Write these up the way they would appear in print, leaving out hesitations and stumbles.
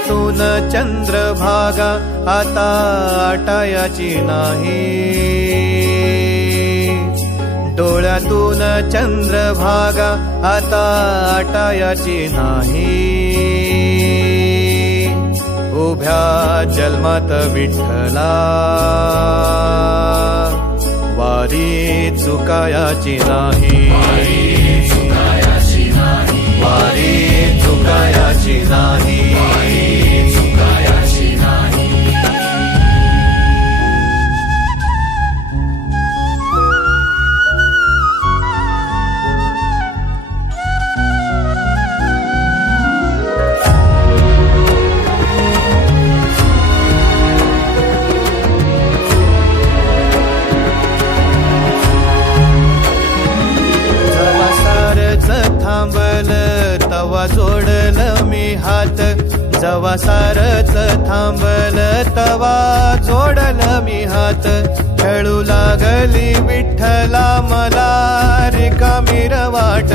डोळ्यातून चंद्रभागा आता आटायाची नाही, डोळ्यातून चंद्रभागा आता आटायाची नाही। उभ्या जन्मात विठ्ठला वारी चुकायाची नाही, वारी चुकायाची नाही। थांबल तवा जोडल मी हात, जवा सारच थांबल तवा जोडल मी हात। खेळू लागली विठ्ठला मला रिकामी वाट,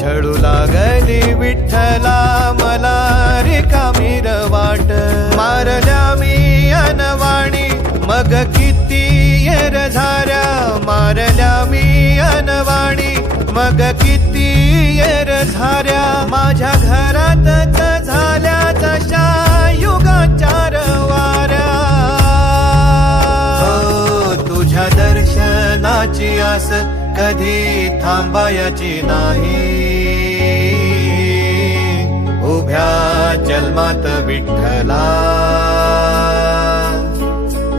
छळू लागली विठ्ठला मला रिकामी वाट। मारल्या मी अनवाणी मग किती येर झाऱ्या, मारल्या मी अनवाणी मग किती येर झाऱ्या। माझ्या घरातच झाल्या जशा युगाचार वाऱ्या। हो तुझ्या दर्शनाची आस कधी थांबायची नाही, उभ्या जन्मात विठ्ठला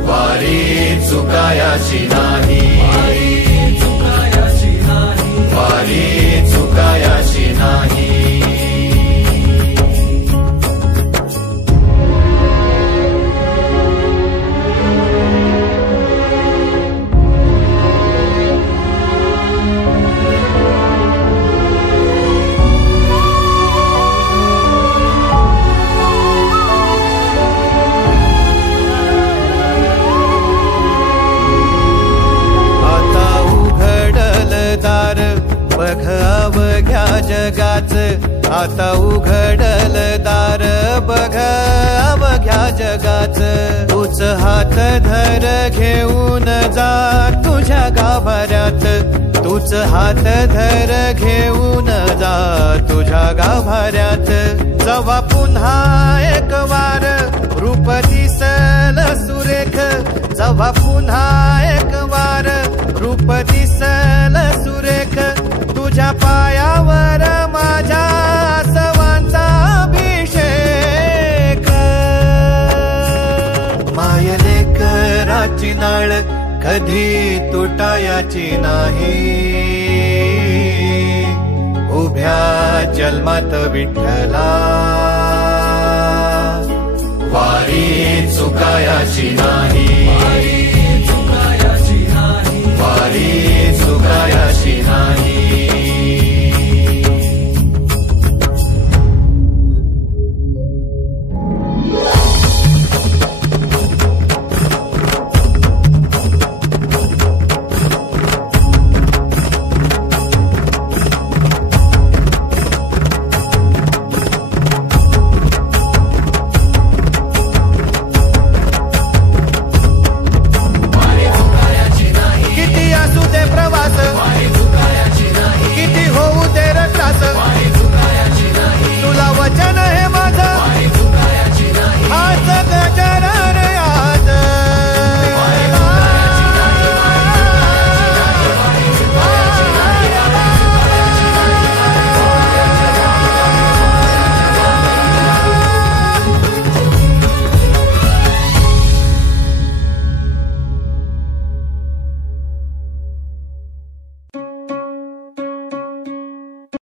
वारी चुकायाची नाही, वारी चुकायाची नाही। बघ अवघ्या जगाच, आता उघडल दार बघ अवघ्या जगाच। तूच हात धर घेऊन जा तुझ्या गाभाऱ्यात, तूच हात धर घेऊन जा तुझ्या गाभाऱ्यात। जवा पुन्हा एक वार रूप दिसल सुरेख, जवा पुन्हा एक वार रूप दिसल सुरेख। तुझ्या पायावर माझ्या सवांचा अभिषेक। मायलेकराची नाळ कधी तुटायाची नाही, उभ्या जन्मात विठ्ठला वारी चुकायाची